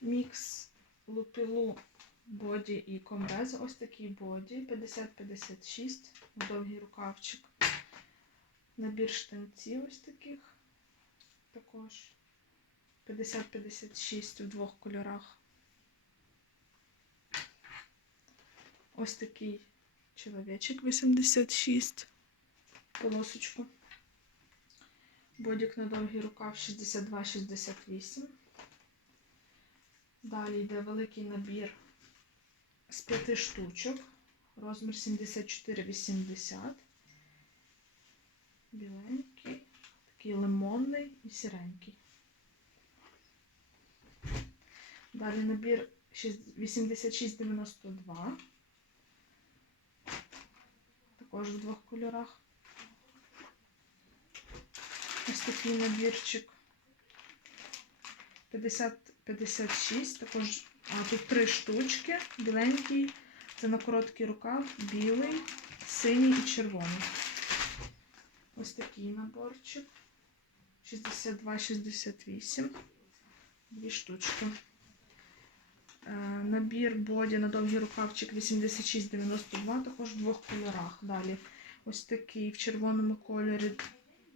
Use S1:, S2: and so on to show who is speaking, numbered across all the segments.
S1: Мікс лупілу боді і комрез. Ось такий боді 50-56, довгий рукавчик. Набір штанців ось таких. Також 50-56 в двох кольорах. Ось такий чоловічок 86 полосочку. Бодік на довгий рукав 62-68. Далі йде великий набір з п'яти штучок. Розмір 74-80. Біленький, такий лимонний і сіренький. Далі набір 86-92. Також в двох кольорах. Ось такий набірчик. 50-56. Також а, тут три штучки. Біленький. Це на короткий рукав, білий, синій і червоний. Ось такий наборчик. 62-68. Дві штучки. Е, Набір боді на довгий рукавчик 86-92, також в двох кольорах. Далі ось такий в червоному кольорі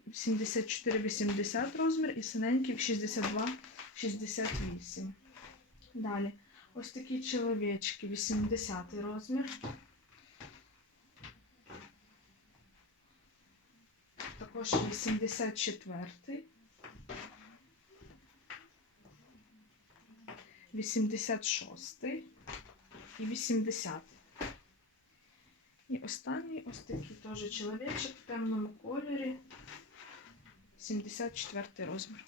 S1: 74-80 розмір і синенький в 62-68. Далі ось такі чоловічки 80 розмір. Також 84. 86 і 80. І останній ось такий теж чоловічок в темному кольорі. 74 розмір.